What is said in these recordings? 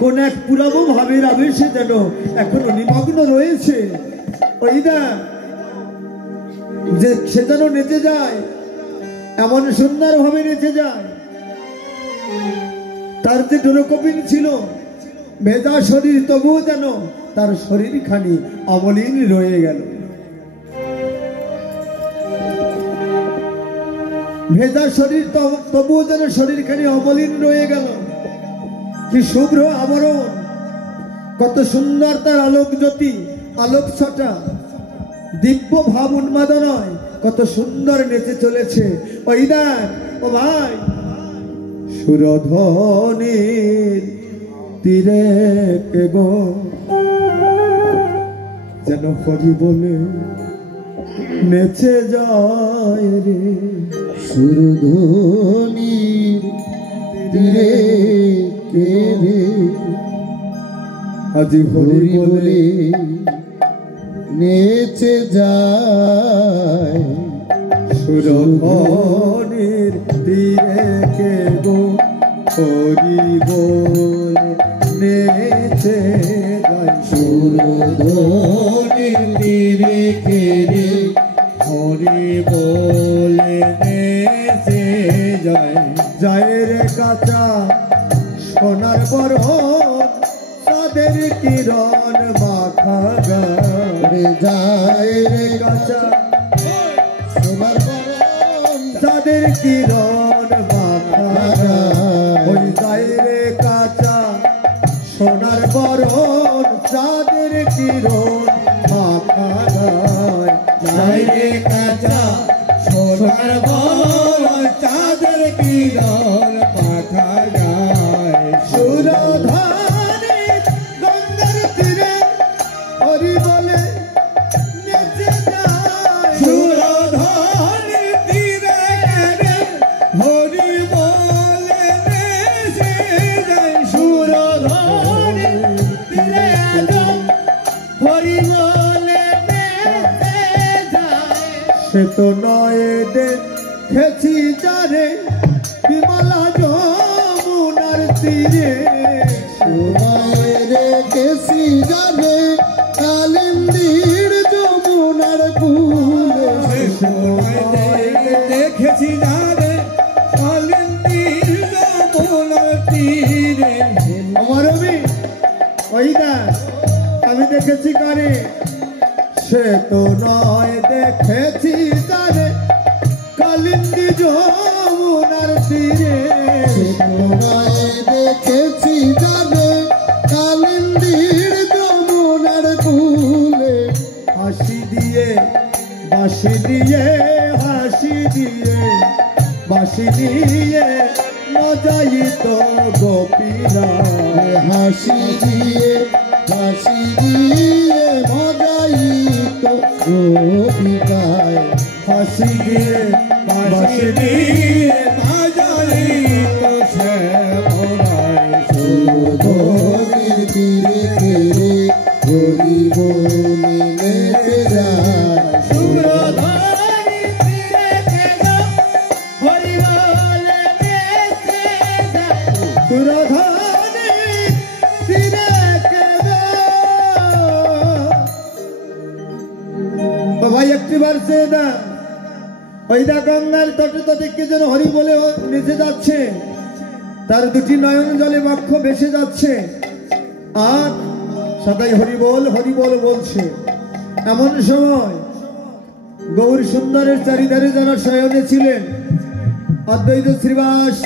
কোন এক পুরানো ভাবের আবেশে যেন এখনো নিমগ্ন রয়েছে। ওই না যে সে যেন নেচে যায়, এমন সুন্দর ভাবে নেচে যায়। তার যে ডোরকপিন ছিল ভেজা শরীর, তবুও যেন তার শরীর খানি অমলিন রয়ে গেল। ভেজা শরীর তবুও যেন শরীর খানি অমলিন রয়ে গেল। কি শুভ্র আবরণ, কত সুন্দর তার আলোক জ্যোতি, আলোক ছটা, দিব্য ভাব উন্মাদনায় কত সুন্দর নেচে চলেছে। ওই দেখ ও ভাই, সুরধনির তীরে গো যেন হরি বলে নেচে যায় রে। সুরধনির তীরে রে আজি হরি বলে নেচে যায়। সুরধনির তীরে গো হরি বলে নেচে যায়। সুরধনির তীরে রে হরি বলে নেচে যায়। যায় রে কাঁচা সোনার বরণ, তাদের কিরণ মাখা গায়ে যায় রে কাঁচা সোনার বরণ, তাদের কিরণ মাখা ওই যায় রে কাঁচা সোনার বরণ, তাদের কিরণ মাখা গায়। যায় রে কাঁচা সোনার বরণ, চাঁদের কিরণ পাখা গায়। সুরধনি গঙ্গার তীরে হরি বলে নেচে যায়। সুরধনির তীরে রে হরি বলে নেচে যায়। সুরধনির তীরে রে হরি বলে নেচে যায়। সে তো নয় দেখেছি যারে বিমলা যমুনার তীরে। তোমায় রেখেছি জানে কালিন্দীর যমুনার কূলে। তোমায় দেখেছি জানে কালিন্দীর যমুনার তীরে। আমার ওই না আমি দেখেছি কারে, সে তো নয় দেখেছি যারে কালিন্দী যমুনার তীরে। তোমায় দেখেছি জানে কালিন্দীর যমুনার কূলে। হাসি দিয়ে বাঁশি দিয়ে হাসি দিয়ে বাঁশি দিয়ে মজাইত গোপীরা। হাসি দিয়ে হাসি দিয়ে মজাইত গোপিকায়। হাসি দিয়ে বাঁশি দিয়ে মজাইত শ্যামরায়। সুরধনির তীরে রে হরি বলে নেচে যায়। সুরধনির তীরে রে হরি বলে নেচে যায়। সুরধনি তীরে ভাই একটি বার সে না ওই দা গঙ্গার তটে তটে কে যেন হরি বলে নেচে যাচ্ছে, তার দুটি নয়ন জলে বক্ষ ভেসে যাচ্ছে, আর সবাই হরি বল বলছে। এমন সময় গৌর সুন্দরের চারিধারে যারা শয়নে ছিলেন, অদ্বৈত শ্রীবাস,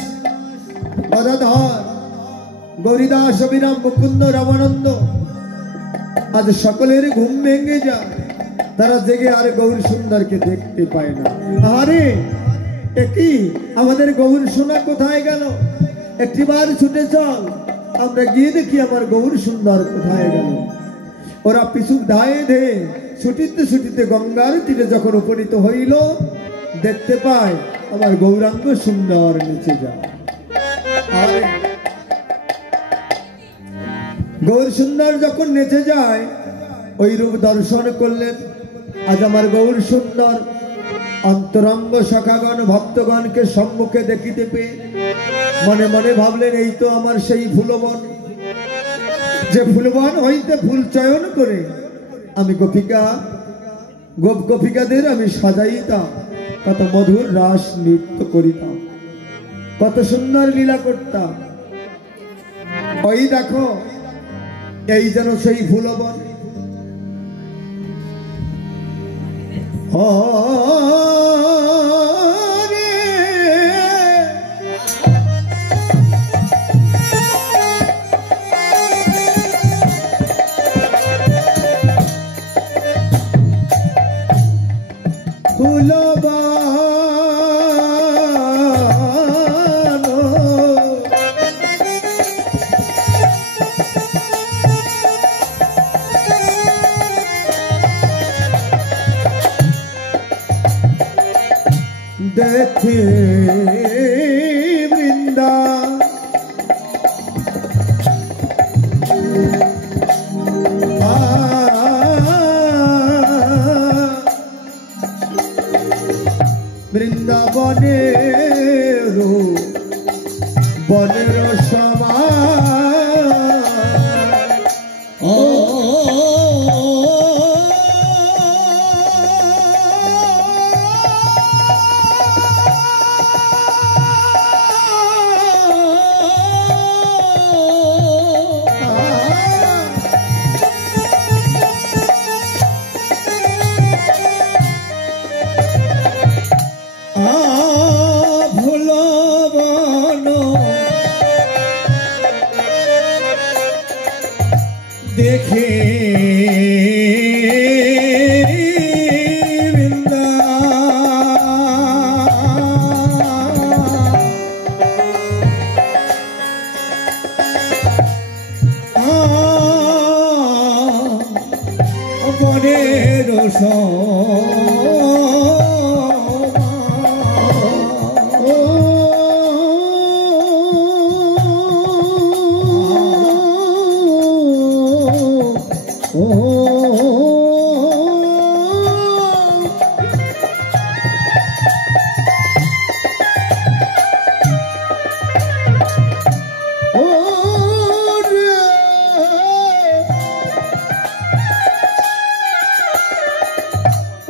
গদাধর, গৌরীদাস, অবিরাম, মুকুন্দ, রামানন্দ, আজ সকলের ঘুম ভেঙে যায়। তারা জেগে আর গৌর সুন্দরকে দেখতে পায় না। আরে একই আমাদের গৌর সোনা কোথায় গেল? একটিবার ছুটে চল, আমরা গিয়ে দেখি আমার গৌর সুন্দর কোথায় গেল। ওরা পিছু ধায়ে ধেয়ে ছুটিতে ছুটিতে গঙ্গার তীরে যখন উপনীত হইল, দেখতে পায় আমার গৌরাঙ্গ সুন্দর নিচে যায়। আরে গৌর সুন্দর যখন নেচে যায়, ওই রূপ দর্শন করলেন। আজ আমার গৌর সুন্দর অন্তরঙ্গ সখাগণ ভক্তগণকে সম্মুখে দেখিতে পেয়ে মনে মনে ভাবলেন, এই তো আমার সেই ফুলবন, যে ফুলবান হইতে ফুল চয়ন করে আমি গোপিকাদের আমি সাজাইতাম, কত মধুর রাস নৃত্য করিতাম, কত সুন্দর লীলা করতাম। ওই দেখো এই যেন সেই ফুলবন। দেখে বৃন্দা বৃন্দাবনের বনের সমান দেখে বৃন্দা বনের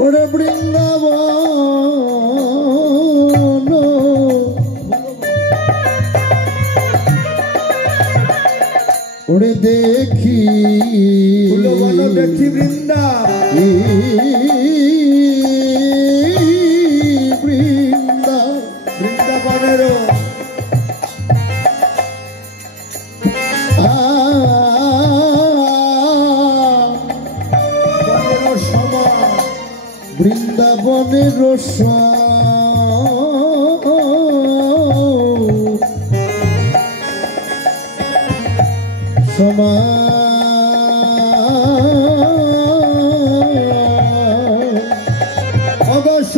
ওরে বৃন্দাবন ওরে দেখি ফুলবন দেখি বৃন্দা বৃন্দাবনের বৃন্দাবনের সমান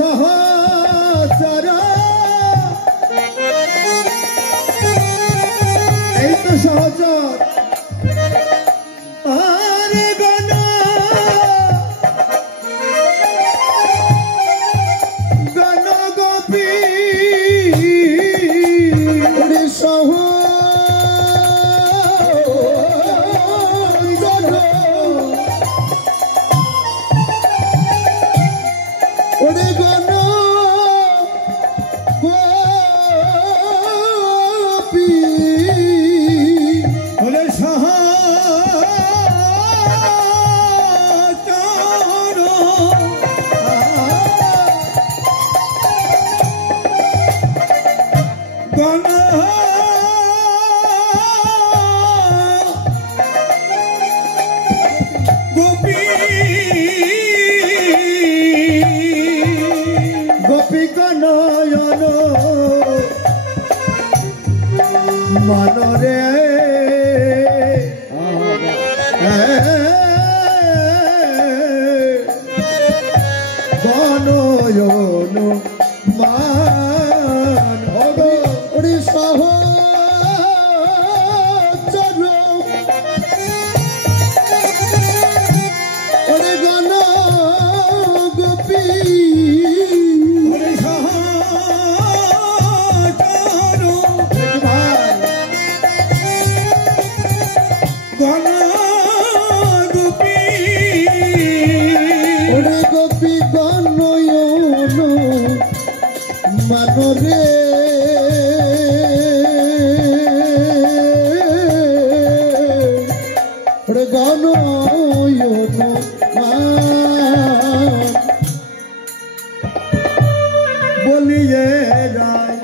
অগসহচরা এই তো সহচর মনরে বনয়ন মান ওরে সহচর ওরে গণ গোপী ওরে সহচর গণ রে ওরে গণয়ন বলিয়ে রায়,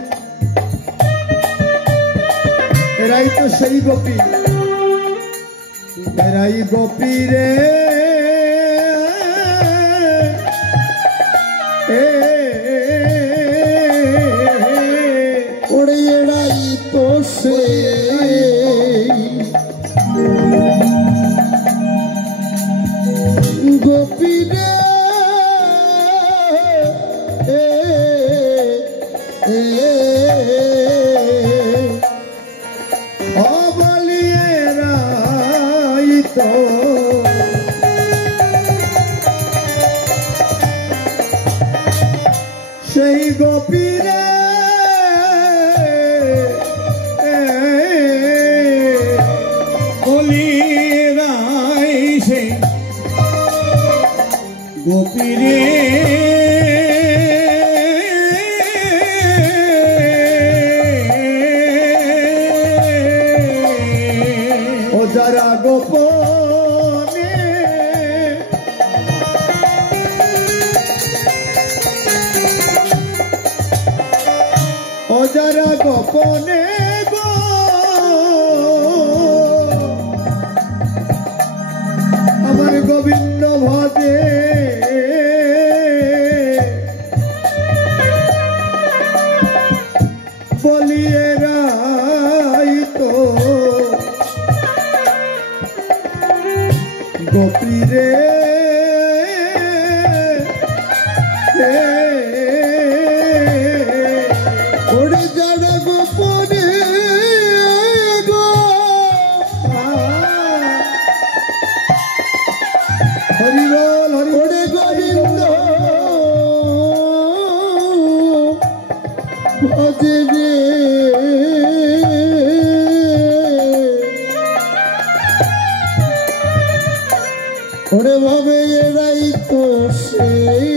এরাই তো সেই গোপী, এরাই গোপী রে ওরে এরাই তো সেই গোপী রে বলিয়ে রাই তো সেই গোপী রে বলি রাই সেই গোপী রে ও যারা গোপনে ও যারা গোপনে গো আমার গোবিন্দ ভজে বলিয়ে রাই তো গোপী রে ওরে যারা গোপনে গো হরি বল হরি ওরে গোবিন্দ ভজে রে ওরে ভাবে এরাই তো সেই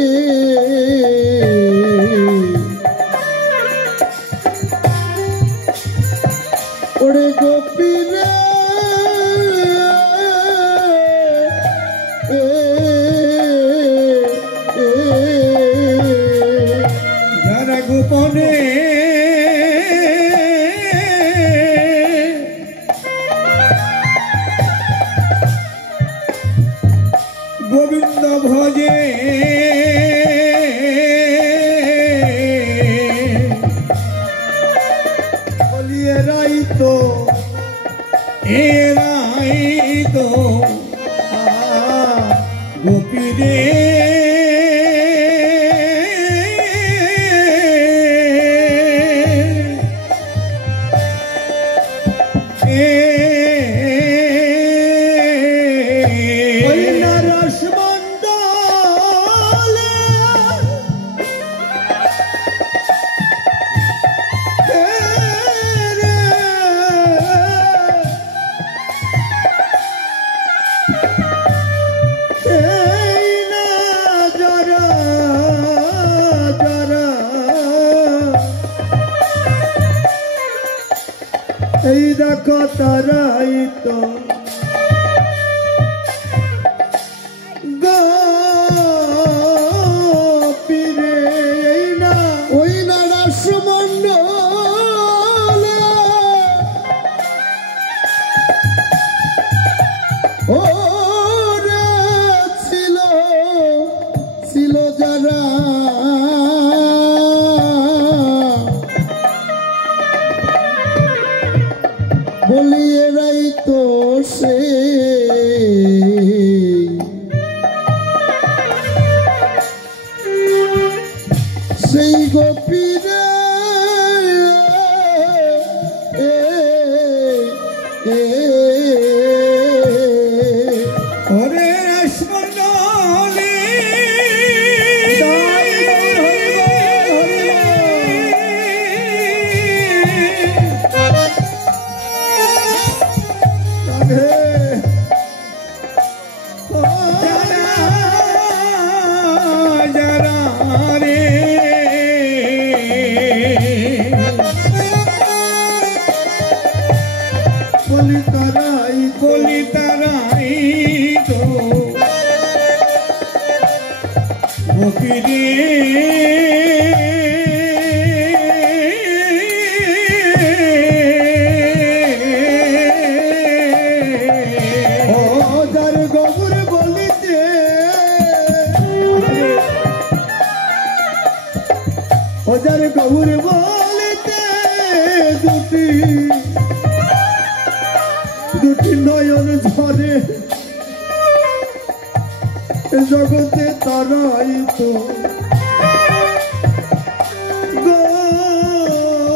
ওরে গোপী রে যারা গোপনে গোবিন্দ ভজে বলিয়ে রাই তো এরাই তো গোপী রে ওই নরস মণ্ডলে এই না যারা যারা এই দেখো তারাই তো গোপী রে এই না ওই নারাস মণ্ডলে ও রে ছিল ছিল যারা বলি এরাই তো সেই গোপী রে ওরে রসমণ্ডলে রাধে তারাই বলি তারাই তো গোপীরে ও যার গবর বলিতে ও যার গবর বলিতে দুটি নয়ন ঝরে এ জগতে তারাই তো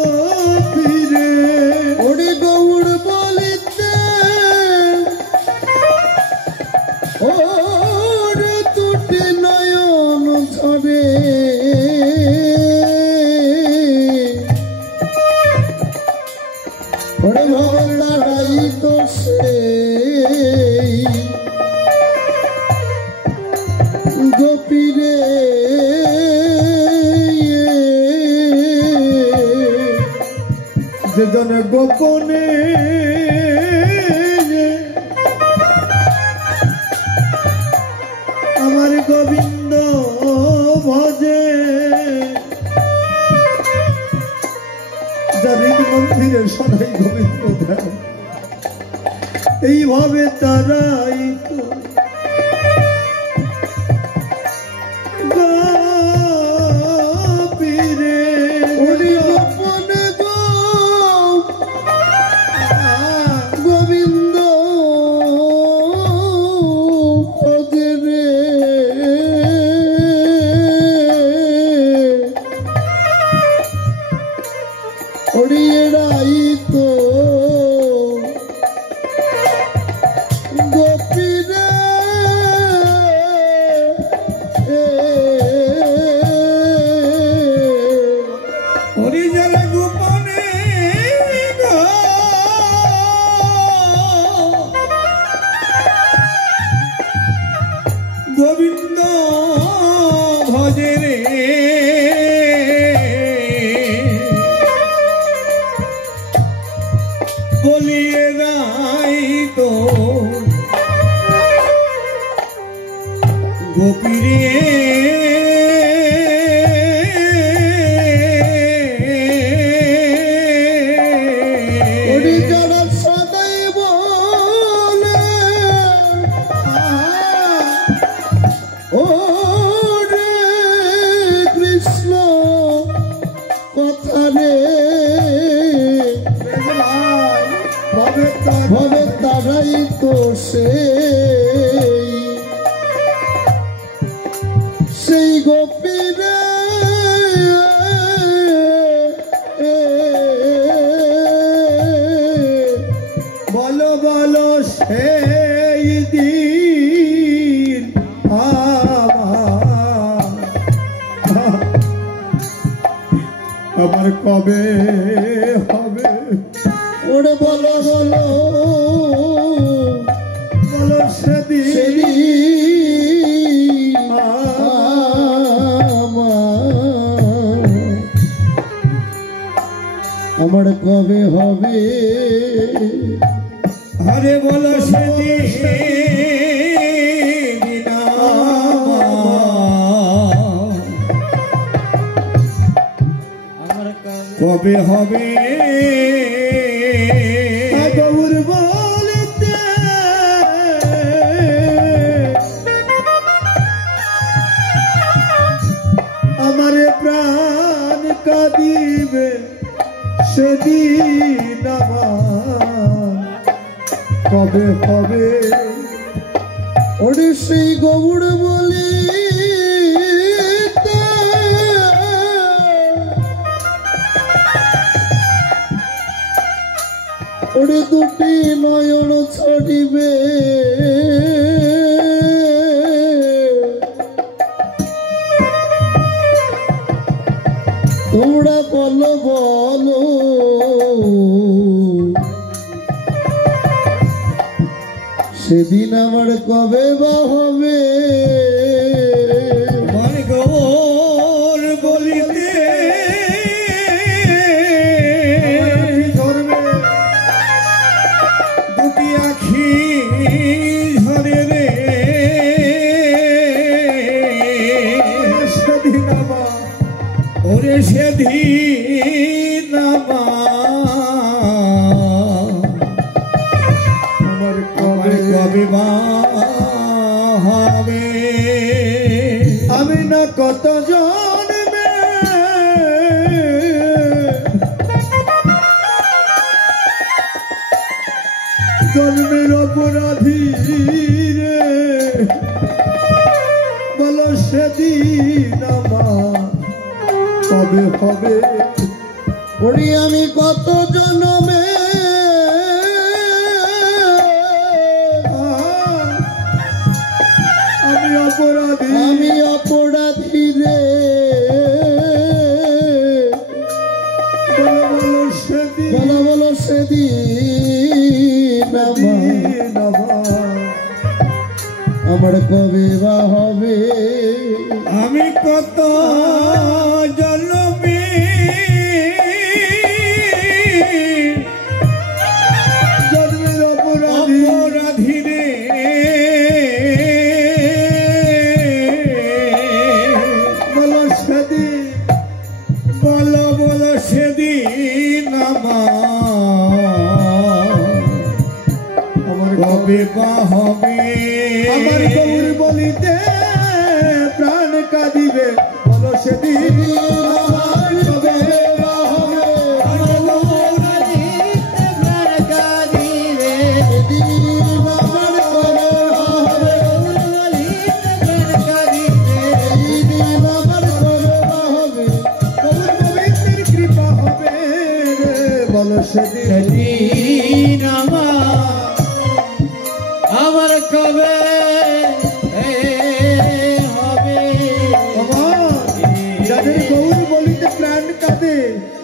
গোপীরে ওরে গৌড় বলিতে ওরে দুটি নয়ন ঝরে ওরে ভবতারাই তো সেই গোপীরে যে জন গোপনে আমার গোবিন্দ ভজে যার মন্দিরে সদাই গোবিন্দ ধ্যান এইভাবে তারাই তো গোপীরে ওরে গোপনে গো গোবিন্দ ভজে রে ওড়িয়েরাই তো গোপীরে হরিজল গোপনে গো গোবিন্দ ভজে রে বলিয়ে রাই তো গোপীরে ওরে যারা সদাই বলে ও রে কৃষ্ণ কথা রে ভবে তারাই তো সেই গোপীরে বলো বলো সেই দিন আমার কবে হবে ওরে বলো বলো বলো সেদিন সেদিন আমার কবে হবে হরে বলো সেদিন কবে হবে গৌর বলিতে আমার প্রাণ কাঁদিবে সেদিন আমার কবে হবে ওরে সেই গৌড় বলি ওরে দুটি নয়ন ছড়িবে তোমরা বলো বলো সেদিন আমার কবে বা হবে গৌর বলিতে দুটি কবে বা হবে আমি না কত জন্মে জন্মের অপরাধী রে বলো সেদিন আমার কবে হবে ওরে আমি কত জন্মে আমি অপরাধী আমি অপরাধী রে বলো বলো সেদিন বলো বলো সেদিন আমার কবে বা হবে আমি কত জন্মে জন্মের অপরাধী অপরাধী রে বলো সেদিন বলো বলো সেদিন আমার কবে বা হবে আমার গৌর বলিতে প্রাণ কাঁদিবে বলো সেদিন আমার কবে বা হবে গৌর গোবিন্দের কৃপা হবে রে বলো সেদিন সেদিন আমার কবে হবে যাদের গৌর বলিতে প্রাণ কাঁদে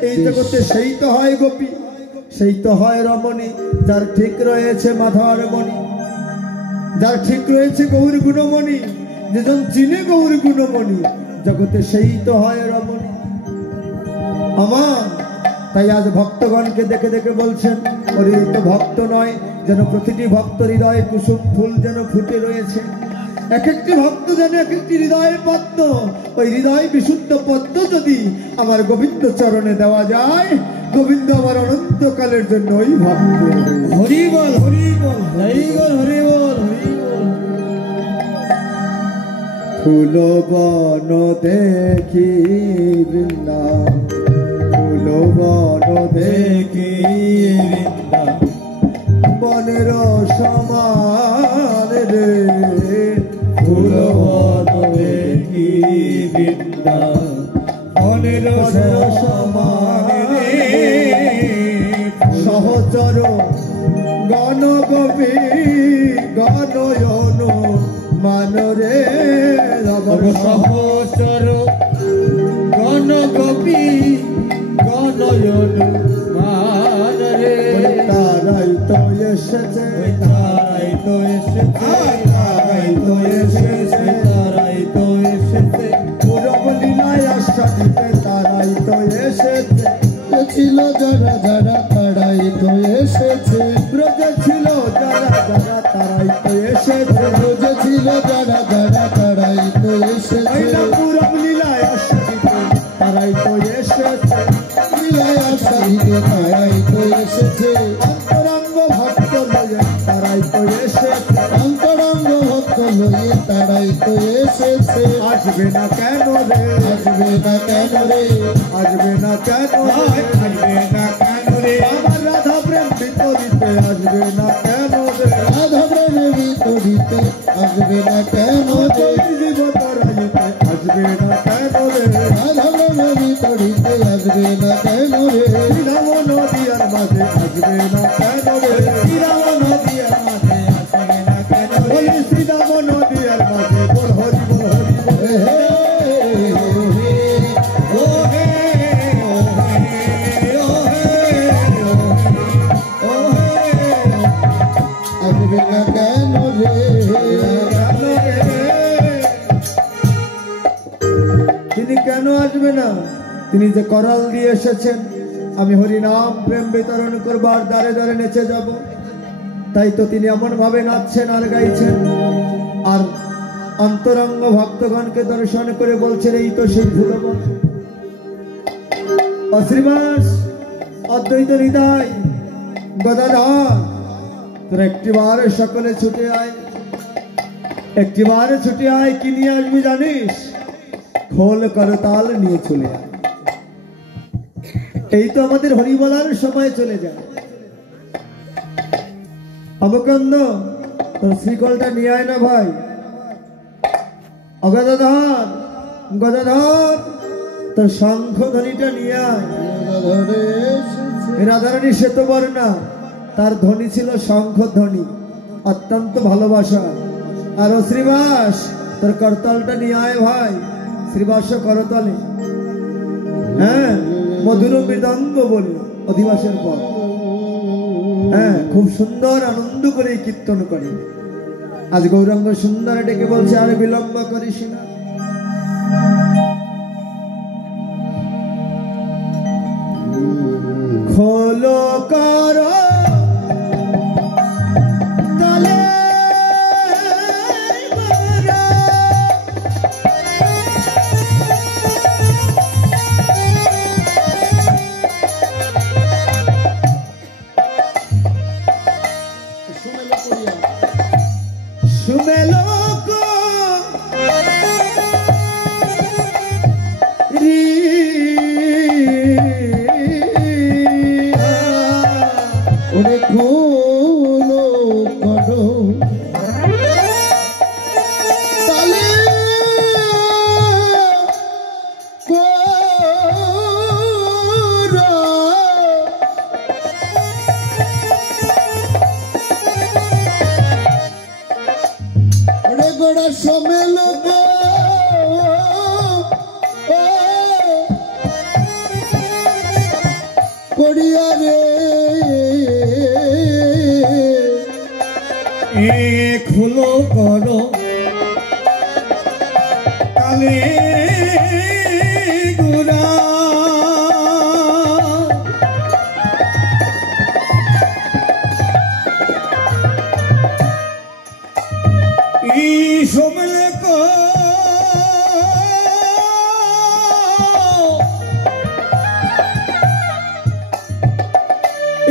এই জগতে সেই তো হয় গোপী সেই তো হয় রমণী যার ঠিক রয়েছে মাধার মণি যার ঠিক রয়েছে গৌর গুণমণি যেজন চিনে গৌর গুণমণি জগতে সেই তো হয় রমণী আমার তাই আজ ভক্তগণকে দেখে দেখে বলছেন ওরে এই তো ভক্ত নয় যেন প্রতিটি ভক্ত হৃদয়ে কুসুম ফুল যেন ফুটে রয়েছে এক একটি ভক্ত যেন এক একটি হৃদয়ের পদ্ম ওই হৃদয় বিশুদ্ধ পদ্ম যদি আমার গোবিন্দ চরণে দেওয়া যায় গোবিন্দ আমার অনন্তকালের জন্য ওই ভক্ত হরি বল হরি বল হরি বল হরি বল হরি বল ফুল বন দেখি বৃন্দা ফুল বন দেখি বনের সমান রে ফুল বন দেখি বৃন্দা মনের সমান সহচর গণ গোপী গণয়ন মানরে সহচর গণ গোপী গণয়ন মান রে তারাই তো এসেছে তারাই তো এসেছে তারাই তো এসেছে তারাই তো এসেছে পুরব লীলায় আশা দিতে তারাই তো এসেছে ছিল যারা যারা তারাই তো এসেছে ব্রজে ছিল যারা যারা তারাই তো এসেছে রোজে ছিল যারা যারা তারাই তো এসেছে পুরব লীলায় আশা দিতে তারাই তো এসেছে লীলায় আশা দিতে তারাই তো এসেছে অন্তরঙ্গ ভক্ত লয়ে তারাই তো এসেছে অন্তরঙ্গ ভক্ত লয়ে তারাই তো এসেছে আসবে না কেন রে আসবে না কেন রে আসবে না কেন রে আসবে না কেন রে আমার রাধা প্রেম বিপরীতে আসবে না কেন রে রাধা প্রেমে বিতরিতে আসবে না কেন রে জীবতরাইতে আসবে না কেন রে রাধা প্রেমে বিতরিতে আসবে না কেন রে শ্রীরাম নদিয়ার মাঝে আসবে না কেন রে শ্রীরাম নদিয়ার মাঝে আসবে না কেন রে বলি শ্রীরাম নদিয়ার মাঝে বল হরি বল হরি বল হে হে ও হে ও হে ও হে ও হে আসবে না কেন রে তিনি কেন আসবে না তিনি যে করাল দিয়ে এসেছেন আমি হরি নাম প্রেম বিতরণ করবার দ্বারে দ্বারে নেচে যাব তাই তো তিনি এমন ভাবে নাচছেন আর গাইছেন আর অন্তরঙ্গ ভক্তগণকে দর্শন করে বলছেন এই তো সেই ভুলবন অশ্রীবাস অদ্বৈত হৃদয় গদাধর তোর একটিবার সকলে ছুটে আয়, একটিবার ছুটে আয়। কি নিয়ে আসবি জানিস? খোল করতাল নিয়ে চলে আয়। এই তো আমাদের হরি বলার সময় চলে যায়। অবকন্দ তোর শ্রীকলটা নিয়ে আয় না ভাই। অগদাধর, গদাধর তোর শঙ্খ ধ্বনিটা নিয়ে আয়। রাধারানী শ্বেতবর্ণা, তার ধ্বনি ছিল শঙ্খ ধ্বনি, অত্যন্ত ভালোবাসা। আর ও শ্রীবাস তোর করতালটা নিয়ে আয় ভাই। শ্রীবাস করতালে, হ্যাঁ, মধুর মৃদঙ্গ বলে অধিবাসের পর, হ্যাঁ, খুব সুন্দর আনন্দ করে কীর্তন করে। আজ গৌরাঙ্গ সুন্দর ডেকে বলছে, আর বিলম্ব করিস না। খোলো কর তালে সুমেলো ওরে খোলো করো তালে করো, ওরে গোড়া সমেলো গো, করিয়া রে এ খোলো করো তালে গোরা, ই সমলে কো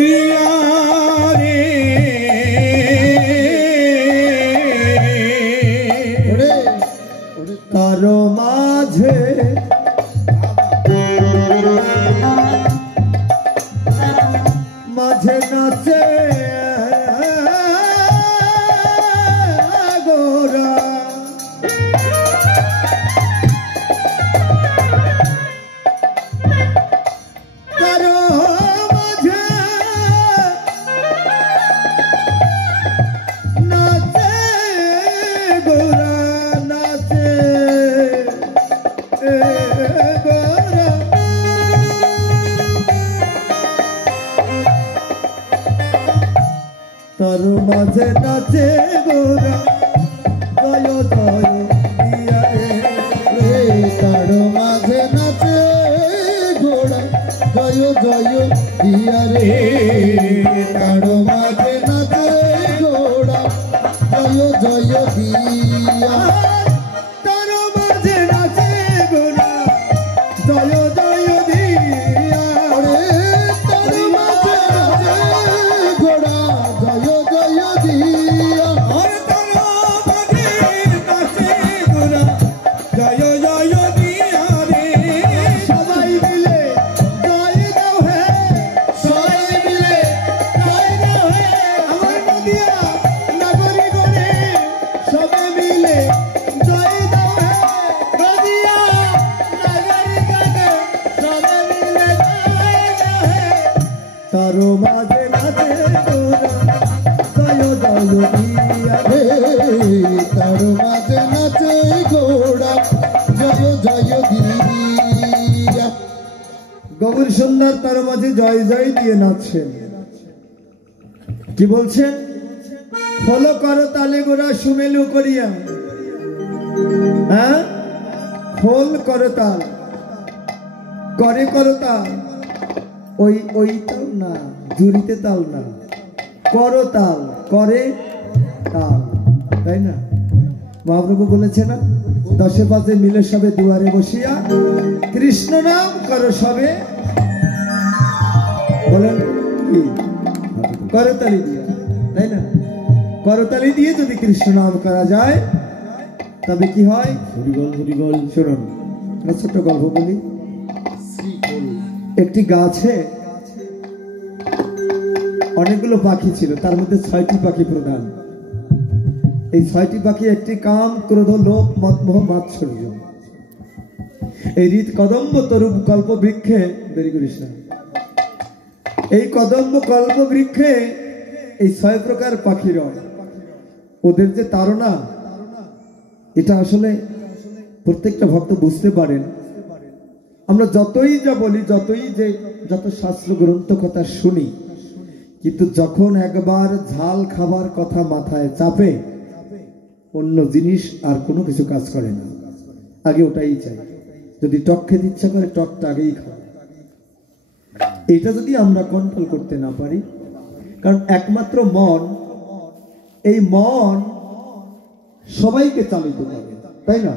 ইয়ারে ওরে ওরে তার মাঝে মাঝে নাচে গোরা। তার মাঝে নাচে গোরা, নাচে গোরা। তার মাঝে নাচে গোরা, জয় জয় দিয়া রে। রে তার মাঝে নাচে ঘোড়া, জয় জয় দিয়া রে তার মাঝে নাচে ঘোড়া, জয় জয় দিয়া তার মাঝে নাচে গোরা, জয় জয় দিয়া ওরে তার মাঝে নাচে ঘোড়া, জয় জয় দিয়া আর তারা বাজে নাচে গোরা, জয় জয় দিয়া রে। সবাই মিলে জয় দাও হে, সবাই মিলে জয় দাও হে আমার নদিয়া নগরী গরে। সবাই মিলে জয় দাও হে নদিয়া নগরী গরে। সবাই মিলে জয় দাও হে। তার মাঝে নাচে গোরা, জয় জয় দিয়া রে তার মাঝে নাচে ঘোড়া, জয় জয় দিয়া গৌর সুন্দর তার মাঝে জয় জয় দিয়ে নাচছেন। কি বলছেন? ফলো করো তালে গোরা সুমেলু করিয়া, হ্যাঁ, খোল করো তাল, করে করো তাল, ওই তাল না, জুড়িতে তাল না, করো তাল, করে তাল, তাই না? মহাপ্রভু বলেছে না, দশে পাশে মিলে সবে দুয়ারে বসিয়া কৃষ্ণ নাম করো সবে, বলেন কি করতালি দিয়া। তাই না? করতালি দিয়ে যদি কৃষ্ণ নাম করা যায় তবে কি হয়? হরিবল হরিবল। শুনুন, একটা ছোট্ট গল্প বলি। একটি গাছে অনেকগুলো পাখি ছিল, তার মধ্যে 6টি পাখি প্রধান। এই 6টি পাখি একটি কাম, ক্রোধ, লোভ, মদমোহ, মাৎসর্য। এই হৃদ কদম্ব তরু কল্প বৃক্ষে, ভেরি গুড কৃষ্ণ, এই কদম্ব কল্প বৃক্ষে এই 6 প্রকার পাখি রয়। ওদের যে তাড়না, এটা আসলে প্রত্যেকটা ভক্ত বুঝতে পারেন। আমরা যতই যা বলি, যত শাস্ত্র গ্রন্থ কথা শুনি, কিন্তু যখন একবার ঝাল খাবার কথা মাথায় চাপে, অন্য জিনিস আর কোনো কিছু কাজ করে না, আগে ওটাই চাই। যদি টক খেতে ইচ্ছা করে, টকটা আগেই খাও। এটা যদি আমরা কন্ট্রোল করতে না পারি, কারণ একমাত্র মন, এই মন সবাইকে চালিত করে, তাই না?